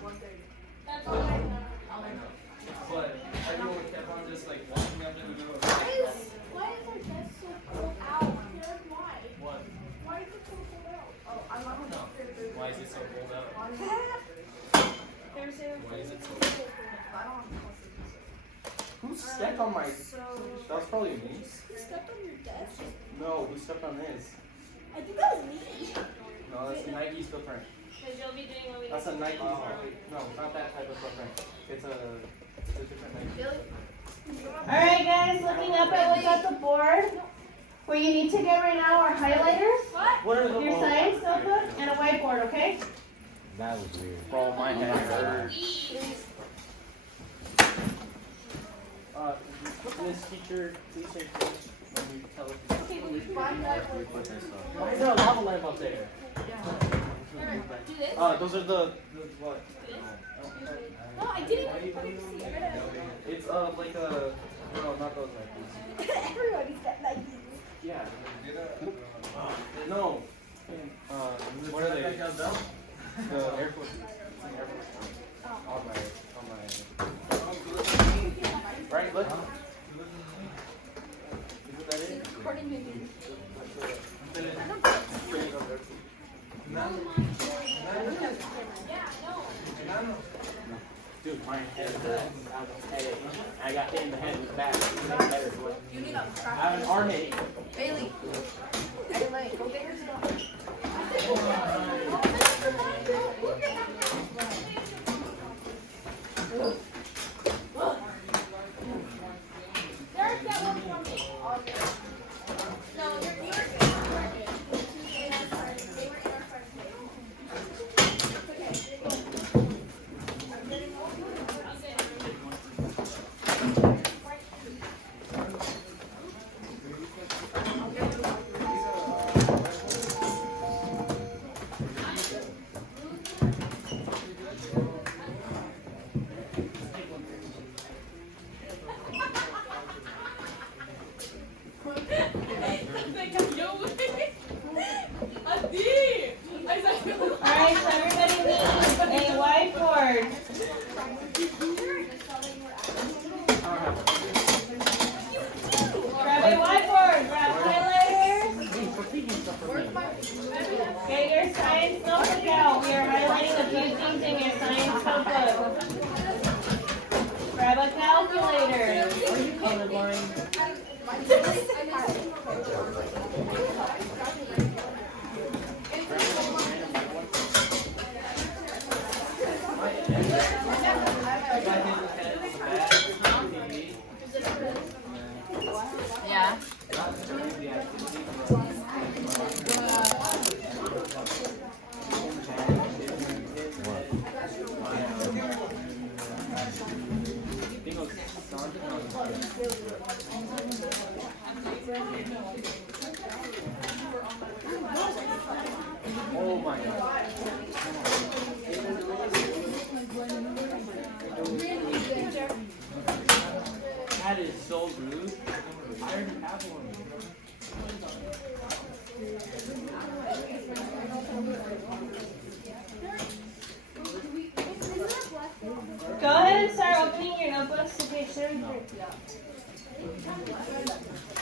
That's all I know. But everyone kept on just like walking up in the middle of the Why is our desk so cold out? Here's why. What? Why is it so cold out? Oh, I'm not No. Why is it so cold out? Why is it so cold? Who stepped on my... That was probably me. Who stepped on your desk? No, who stepped on his? I think that was me. No, that's a Nike's footprint. Because you'll be doing what we That's a do. Nike. No, not that type of footprint. It's a different Nike. Alright guys, looking up at what's at the board. What you need to get right now are highlighters, What are the... your science notebook, and a whiteboard, okay? That was weird. Bro, my head hurts. Miss teacher, please say first when you tell us. Okay, but we find out Why is there a lava lamp up there? do this. Those are the what? No, I didn't even see it. It's like a... No, not those Nikes. Everybody's got Nike. Yeah. No. What are they? The Air Force. It's an Air Force. On my. Right, look. Isn't that it? Recording maybe. Dude, my head hurts. I have a headache. I got hit in the head with a bat. You need a I have an arm headache. Bailey. Bailey, go get yourself. There's that one for me. No, you were in our party. They were in our party. I'm getting Alright, so everybody needs a whiteboard. Grab a whiteboard, grab highlighters. Get your science notebook out. We are highlighting a few things in your science notebook. Grab a calculator. Yeah. Oh my god. That is so rude. I already have one. Go ahead and start opening your notebooks to page 33.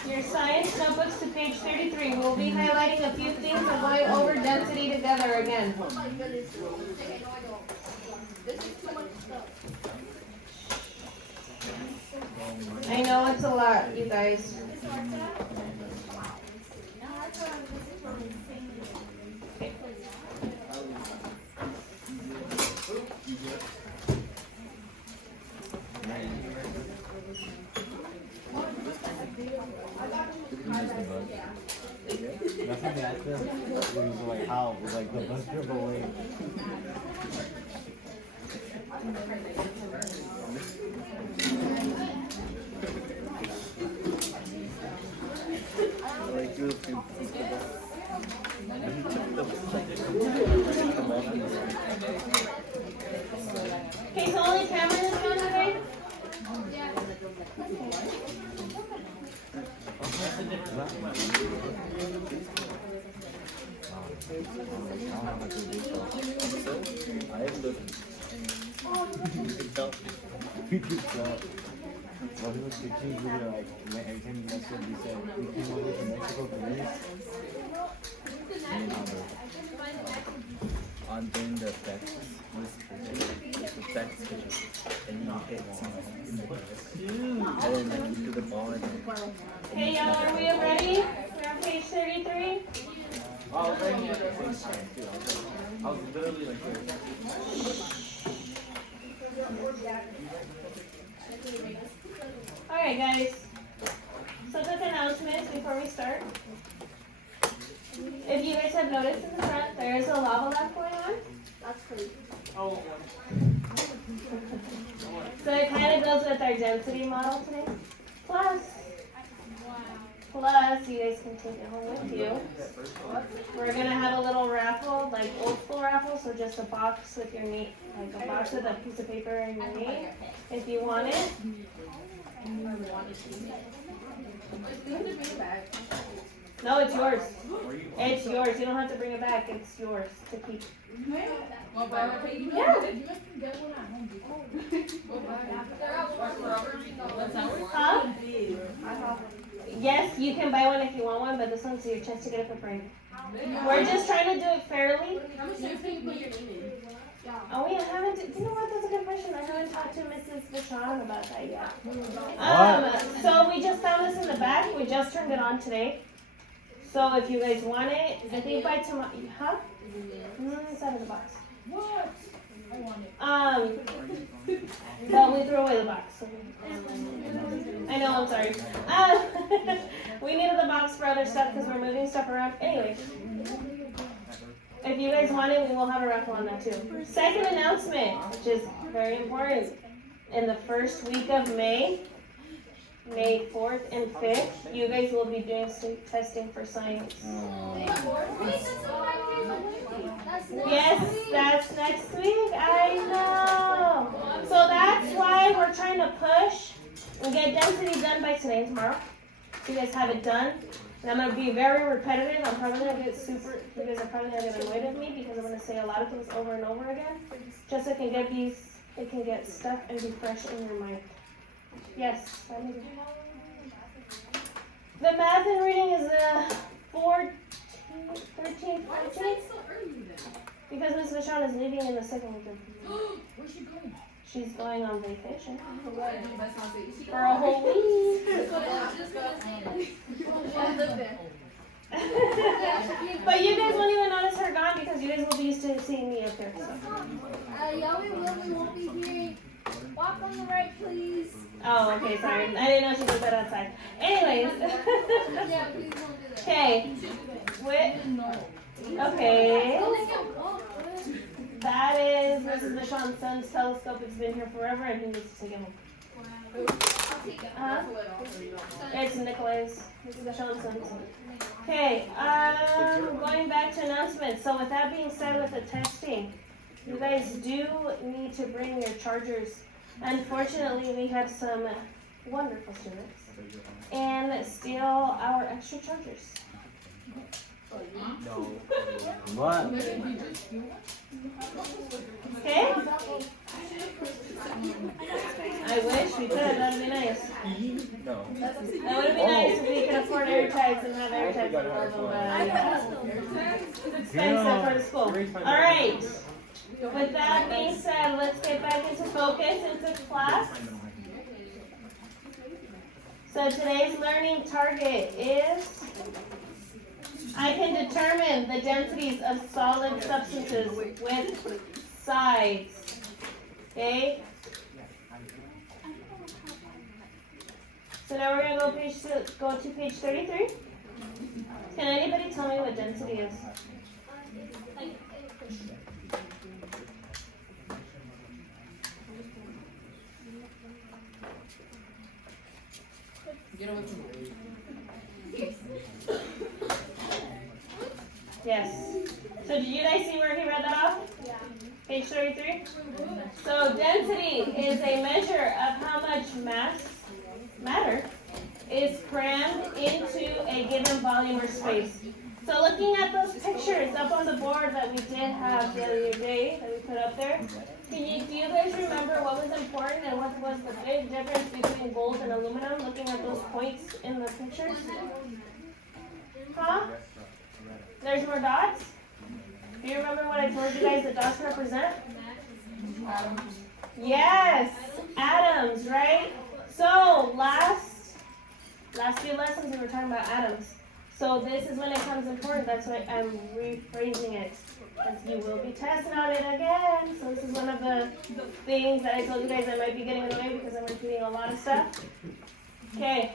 Your science notebooks to page 33. We'll be highlighting a few things and going over density together again. I know it's a lot, you guys. Nothing that it was like how it was like the bus trip away. Okay, so only Cameron is on today? I haven't looked. We could tell. Well, he was confused. We were like, every time you messed up, we said, we came over to Mexico for this. And on doing the bets, the bets, and you hit someone in the bus. And then like, you threw the ball and then. Hey y'all, are we ready? We're on page 33. I was right here at the same time too. I was literally like this. Alright guys, so quick announcements before we start. If you guys have noticed in the front, there is a lava lamp going on. That's crazy. Oh, So it kind of goes with our density model today. Plus, you guys can take it home with you. We're gonna have a little raffle, like old school raffle, so just a box with your name, like a box with a piece of paper and your name, if you want it. No, it's yours. It's yours. You don't have to bring it back. It's yours to keep. Huh? Yes, you can buy one if you want one, but this one's your chance to get it for free. We're just trying to do it fairly. Oh, we haven't. You know what? That's a good question. I haven't talked to Mrs. Vishon about that yet. So we just found this in the back. We just turned it on today. So if you guys want it, I think by tomorrow. Huh? It's out of the box. What? I want it. But we threw away the box. So I know. I'm sorry. We needed the box for other stuff because we're moving stuff around. Anyway. If you guys want it, we will have a raffle on that too. Second announcement, which is very important. In the first week of May 4th and 5th, you guys will be doing some testing for science. Yes, that's next week. I know. So that's why we're trying to push and get density done by today and tomorrow. So you guys have it done. And I'm going to be very repetitive. I'm probably going to get you guys are probably going to get annoyed with me because I'm going to say a lot of things over and over again. Just so it can get stuck and be fresh in your mind. Yes. The math and reading is the 13th, 14th. Because Miss Vishon is leaving in the second weekend. Where's she going? She's going on vacation. For For a whole week. But you guys won't even notice her gone because you guys will be used to seeing me up there. So. Yeah, we won't be here. Walk on the right, please. Oh, okay, sorry. I didn't know she did that outside. Anyways. Yeah, please don't do that. Okay. Okay. That is Mrs. Vishon's son's telescope. It's been here forever and he needs to take it home. It's Nikolai's. Mrs. Vishon's son's. Okay, going back to announcements. So with that being said, with the testing, you guys do need to bring your chargers. Unfortunately, we had some wonderful students and steal our extra chargers. No. What? Okay? I wish we could. That'd be nice. No. That would be nice if we could afford air tags and have air tags for all of them, but it's expensive for the school. All right. With that being said, let's get back into focus, into class. So today's learning target is I can determine the densities of solid substances with sides. Okay? So now we're going to go to page 33. Can anybody tell me what density is? Yes. So did you guys see where he read that off? Yeah. Page 33? So density is a measure of how much matter is crammed into a given volume or space. So looking at those pictures up on the board that we did have the other day, that we put up there, do you guys remember what was important and what was the big difference between gold and aluminum, looking at those points in the pictures? Huh? There's more dots? Do you remember what I told you guys the dots represent? Yes, atoms, right? So last few lessons we were talking about atoms. So this is when it comes important. That's why I'm rephrasing it. Because you will be tested on it again. So this is one of the things that I told you guys I might be getting in the way because I'm repeating a lot of stuff. Okay.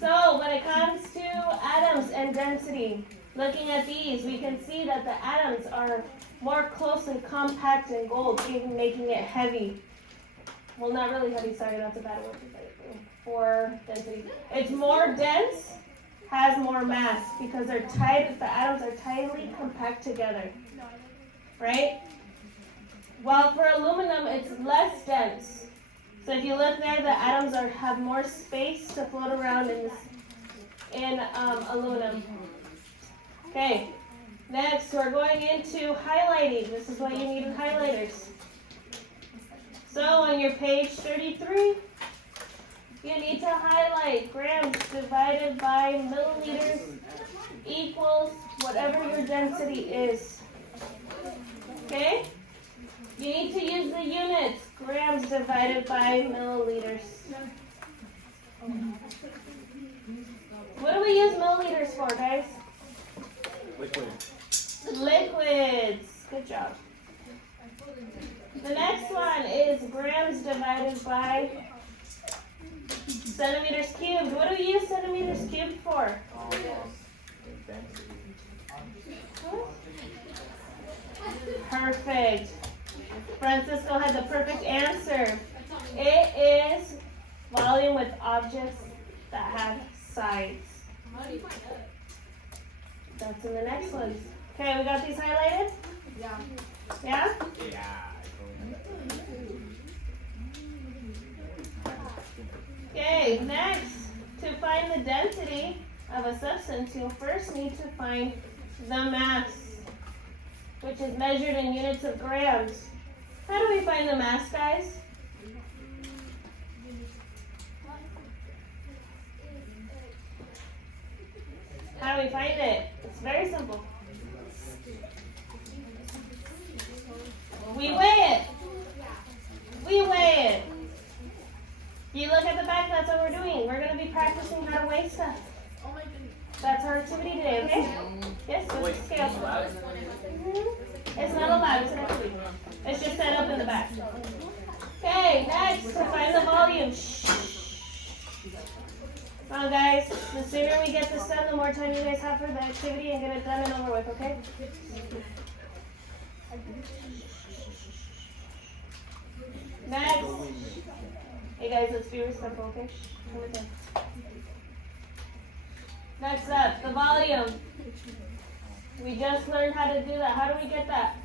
So when it comes to atoms and density, looking at these, we can see that the atoms are more closely compact in gold, even making it heavy. Well, not really heavy, sorry, that's a bad word for density. It's more dense, has more mass, because the atoms are tightly compact together, right? While for aluminum, it's less dense. So if you look there, the atoms have more space to float around in aluminum. Okay, next we're going into highlighting. This is why you need highlighters. So on your page 33, you need to highlight grams divided by milliliters equals whatever your density is. Okay? You need to use the units, grams divided by milliliters. What do we use milliliters for, guys? Liquids. Good job. The next one is grams divided by centimeters cubed. What do we use centimeters cubed for? Perfect. Francisco had the perfect answer. It is volume with objects that have sides. That's in the next one. Okay, we got these highlighted? Yeah. Yeah? Okay, next, to find the density of a substance, you'll first need to find the mass, which is measured in units of grams. How do we find the mass, guys? How do we find it? It's very simple. We weigh it. We weigh it. You look at the back, that's what we're doing. We're going to be practicing how to weigh stuff. That's our activity today, okay? Yes, with the scale. It's not allowed, it's an activity. It's just set up in the back. Okay, next, to find the volume. Come on, guys. The sooner we get this done, the more time you guys have for the activity and get it done and over with, okay? Next. Hey guys, let's be respectful, okay? Come with me. Next up, the volume. We just learned how to do that. How do we get that?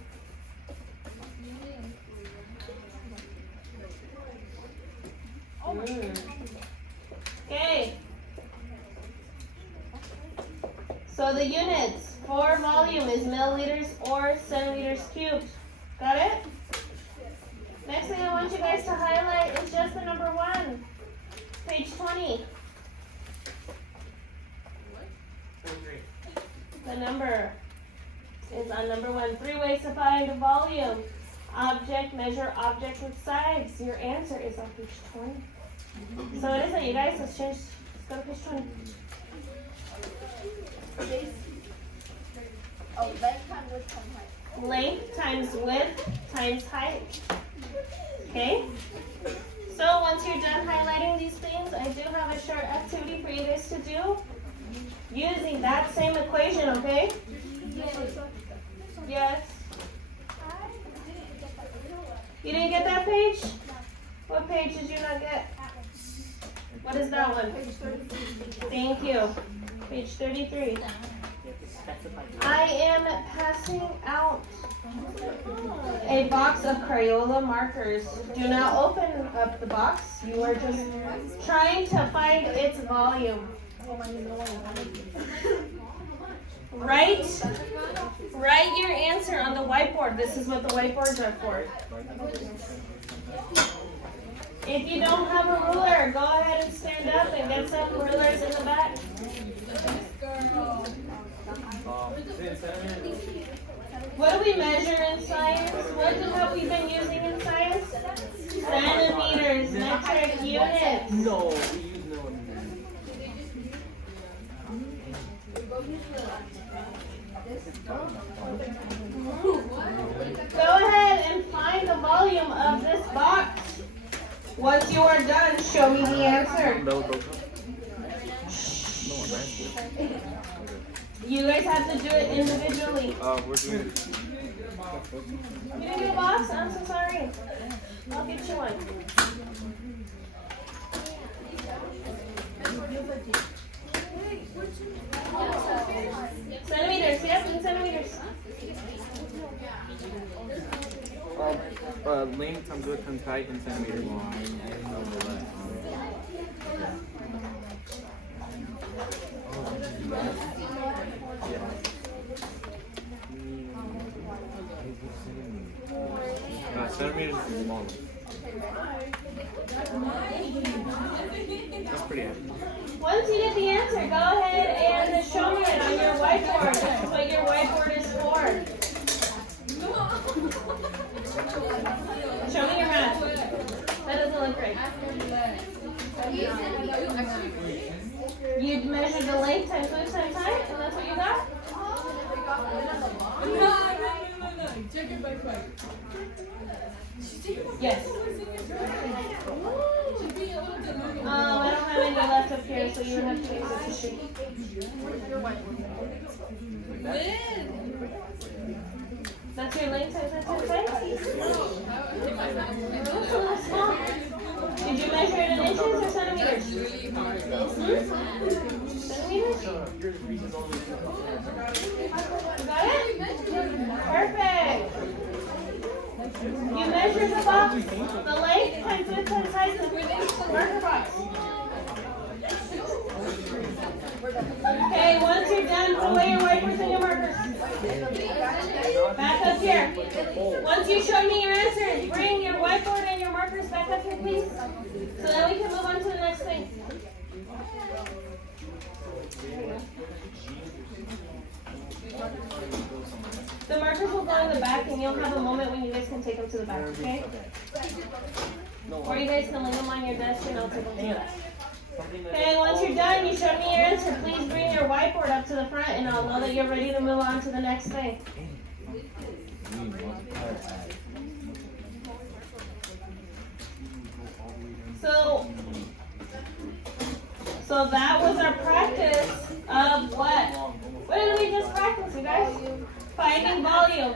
Okay. So the units for volume is milliliters or centimeters cubed. Got it? Next thing I want you guys to highlight is just the number 1. Page 20. The number is on number 1. 3 ways to find a volume. Object, measure object with sides. Your answer is on page 20. So it isn't, you guys. Let's go to page 20. Oh, length times width times height. Length times width times height. Okay? So once you're done highlighting these things, I do have a short activity for you guys to do using that same equation, okay? Yes. You didn't get that page? What page did you not get? What is that one? Thank you. Page 33. I am passing out a box of Crayola markers. Do not open up the box. You are just trying to find its volume. Write your answer on the whiteboard. This is what the whiteboards are for. If you don't have a ruler, go ahead and stand up and get some rulers in the back. What do we measure in science? What have we been using in science? Centimeters, metric units. No, we use no. Go ahead and find the volume of this box. Once you are done, show me the answer. You guys have to do it individually. We're doing. You didn't get a box? I'm so sorry. I'll get you one. Centimeters, yep, in centimeters. Length times width times height in centimeters. Centimeters is small. That's pretty accurate. Once you get the answer, go ahead and show me it on your whiteboard. That's what your whiteboard is for. Show me your math. That doesn't look right. You measured the length times width times height, and that's what you got? Check it by quick. Yes. I don't have any left up here, so you would have to use a tissue. That's your length times width times height? That's a little small. Did you measure it in inches or centimeters? Centimeters? You got it? Perfect. You measure the box, the length times width times height of the marker box. Okay, once you're done, put away your whiteboards and your markers. Back up here. Once you show me your answers, bring your whiteboard and your markers back up here, please. So that we can move on to the next thing. The markers will go in the back, and you'll have a moment when you guys can take them to the back, okay? Or you guys can leave them on your desk, and I'll take them to the back. Okay, once you're done, you showed me your answer. Please bring your whiteboard up to the front, and I'll know that you're ready to move on to the next thing. So that was our practice of what? What did we just practice, you guys? Finding volume.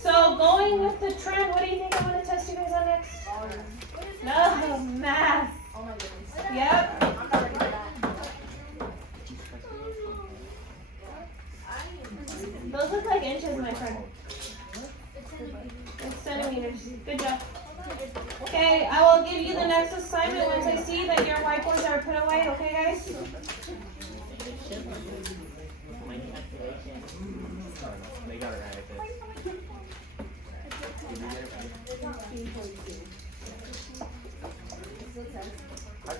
So going with the trend, what do you think I'm going to test you guys on next? No, math. Yep. Those look like inches, my friend. It's centimeters. Good job. Okay, I will give you the next assignment once I see that your whiteboards are put away. Okay, guys? They got it right.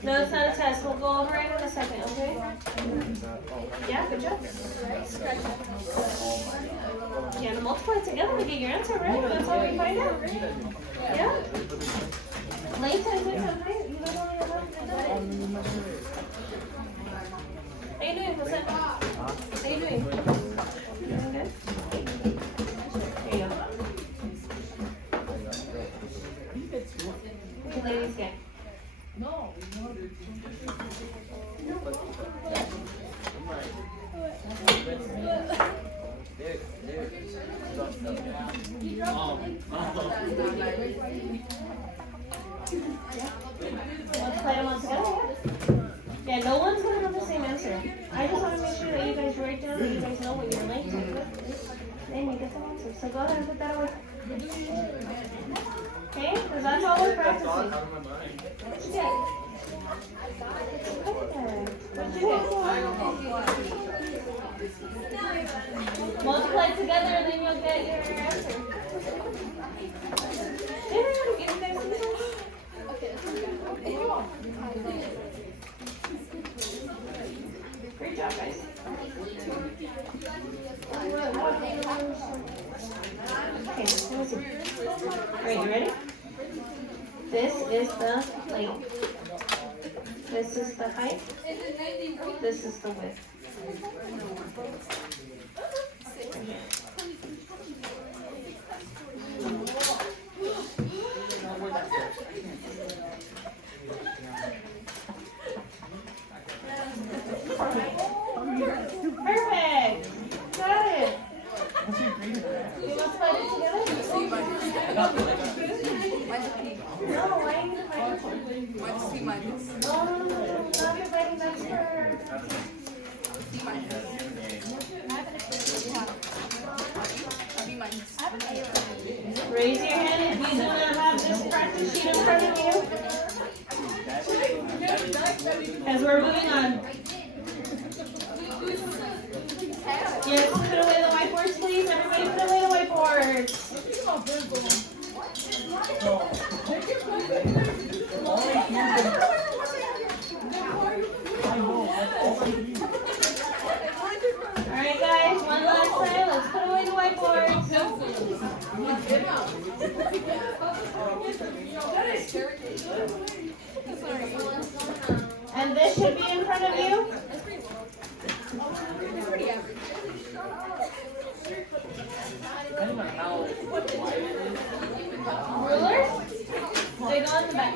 No, it's not a test. We'll go over it in a second, okay? Yeah, good job. Yeah, to multiply together to get your answer, right? That's how we find out. Yeah? Length times width times height. You guys only have one. How you doing, Jose? How you doing? Doing good? Here you go. Ladies game. Let's play them all together. Yeah, no one's gonna have the same answer. I just want to make sure that you guys write down that you guys know what your length is. Then you get the answer. So go ahead and put that away. Okay? Because that's all we're practicing. What'd you get? What'd you get? Multiply together and then you'll get your answer. Yeah, you guys see this? Great job, guys. Okay, let me see. Alright, you ready? This is the length. This is the height. This is the width. Perfect. Got it. You want to put it together? No, why are you fighting? No, not dividing, that's for... Raise your hand if you do not have this practice sheet in front of you. As we're moving on. Yes, put away the whiteboards, please. Everybody put away the whiteboards. Alright guys, one last time. Let's put away the whiteboards. And this should be in front of you. Rulers? They go in the back.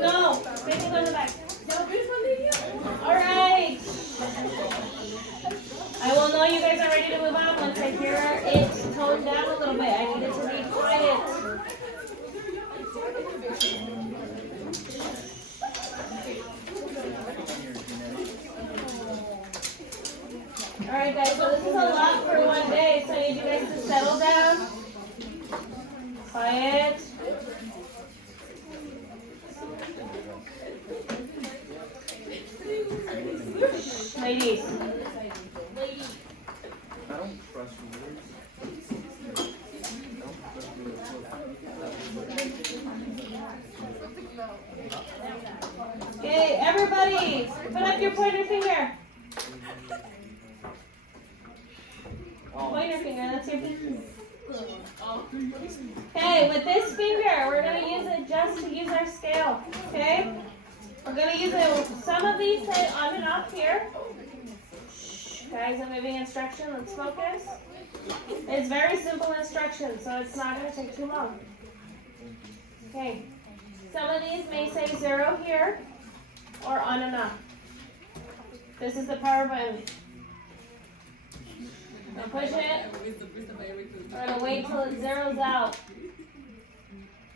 No, they can go in the back. Alright. I will know you guys are ready to move on once I hear it toned down a little bit. I need it to be quiet. Alright guys, so this is a lot for one day, so I need you guys to settle down. Quiet. Ladies. I don't trust you. Okay, everybody, put up your pointer finger. Pointer finger, that's your pinky. Okay, with this finger, we're going to use it just to use our scale. Okay? We're going to use it. Some of these say on and off here. Shh, guys, I'm giving instruction. Let's focus. It's very simple instruction, so it's not going to take too long. Okay. Some of these may say 0 here or on and off. This is the power button. Now push it. We're going to wait till it zeroes out,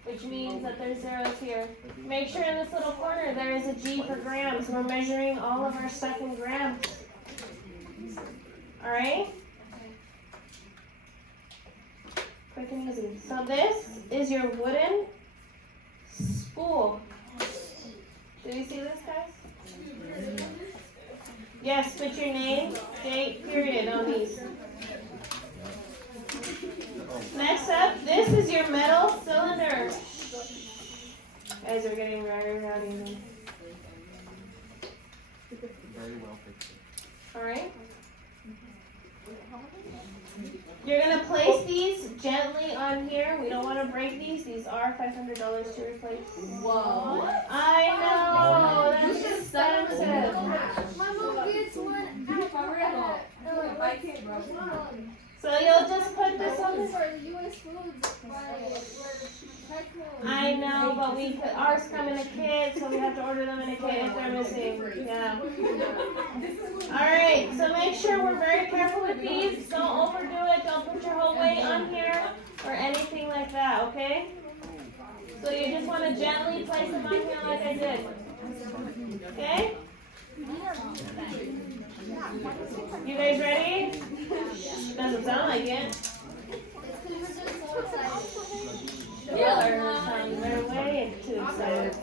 which means that there's zeros here. Make sure in this little corner there is a G for grams. We're measuring all of our stuff in grams. Alright? Quick and easy. So this is your wooden spool. Do you see this, guys? Yes, put your name, date, period on these. Next up, this is your metal cylinder. Guys are getting very rowdy. Very well fixed. Alright? You're going to place these gently on here. We don't want to break these. These are $500 to replace. Whoa. I know. That's expensive. My mom gets one So you'll just put this on the... for US foods. I know, but ours come in a kit, so we have to order them in a kit if they're missing. Yeah. Alright, so make sure we're very careful with these. Don't overdo it. Don't put your whole weight on here or anything like that, okay? So you just want to gently place them on here like I did. Okay? You guys ready? Doesn't sound like it. Yeah, they're way too excited.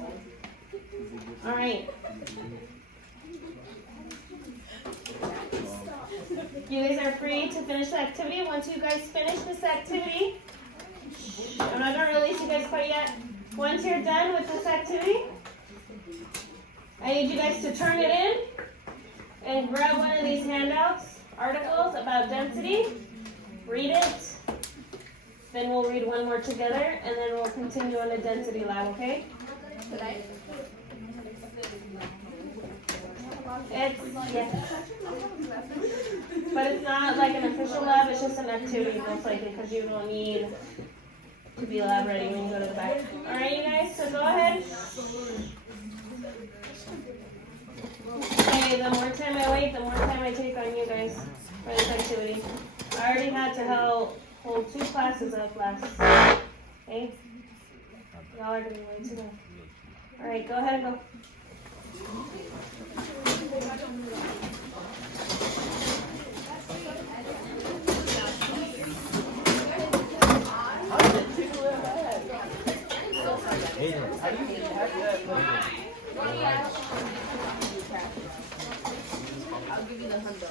All right. You guys are free to finish the activity. Once you guys finish this activity, I'm not gonna release you guys quite yet. Once you're done with this activity, I need you guys to turn it in and grab one of these handouts, articles about density, read it, then we'll read one more together, and then we'll continue on the density lab, okay? But it's not like an official lab, it's just an activity most likely, because you don't need to be lab ready when you go to the back. Alright, you guys, so go ahead. Okay, the more time I wait, the more time I take on you guys for this activity. I already had to hold 2 classes up last. Okay? Y'all are gonna be way too long. Alright, go ahead and go. I'll give you the hundo.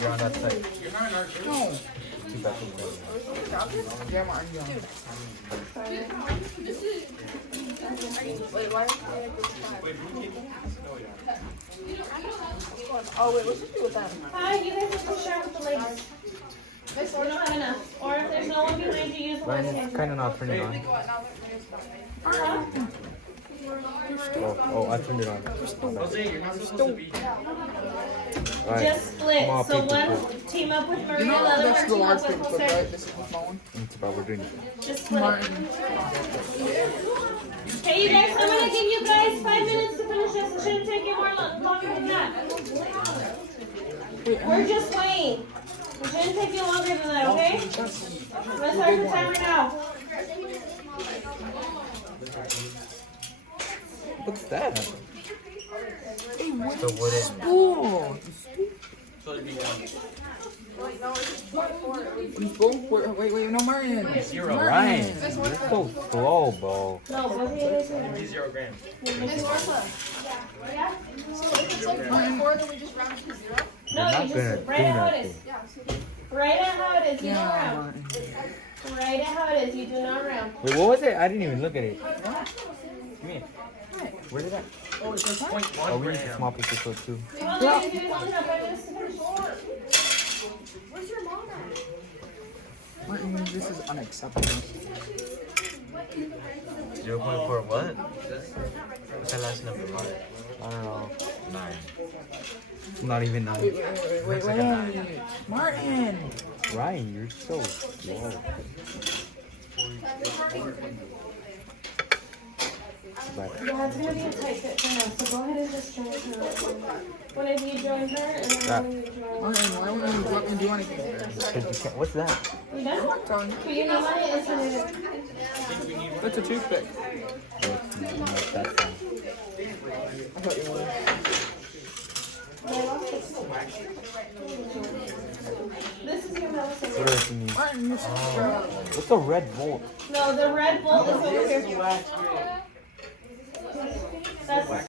You're on that side. You're not in our church. Too bad. Yeah, Martin. Wait, why? Wait, who did? Oh, yeah. Oh, wait, what's the do with that? Hi, you guys have to share with the ladies. We don't have enough. Or if there's no one behind you, use the Ryan left is hand. kind of not turning on. Uh-huh. Oh, I turned it on. Jose, you're not supposed to be here. Alright. Just split. Come on, So people. one team up with Maria, the other one team up with Jose. This is the phone. It's about we're doing it. Just split it. Hey, you guys, I'm gonna give you guys 5 minutes to finish this. It shouldn't take you longer than that. We're just waiting. It shouldn't take you longer than that, okay? Let's start the timer now. What's that? Hey, what's The wooden. school? So it'd be one. Wait, no, Martin. Zero. Ryan, you're so slow, bro. No, both of you guys It'd be 0 grams. Miss Martha. Yeah? So if it's like 0.4, then we just round it to 0? No, You're not you gonna just write do it how it nothing. is. Yeah, so Write it how it is. You don't Yeah, round. Martin. Write it how it is. You do not round. Wait, what was it? I didn't even look at it. Give me it. Where did that? Oh, it says 0.1 Oh, we need a gram. small piece of soap too. Come on, ladies, you guys only have 5 minutes to finish. where's your mom at? Martin, this is unacceptable. 0.4 what? What's that last number? I don't know. 9. Not even 9. Wait. Martin! Ryan, you're so slow. But Yeah, it's gonna be a tight fit for now, so go ahead and just join her. One of you join her, and then one of you join. Martin, why won't you let me do anything? because you can't. What's that? You done? Done. But you know what it is, and it That's a toothpick. Oh, it's not that sound. I thought you were. This is your mouse. What does it mean? Martin, you're so What's a red bolt? No, the red bolt is over here. That's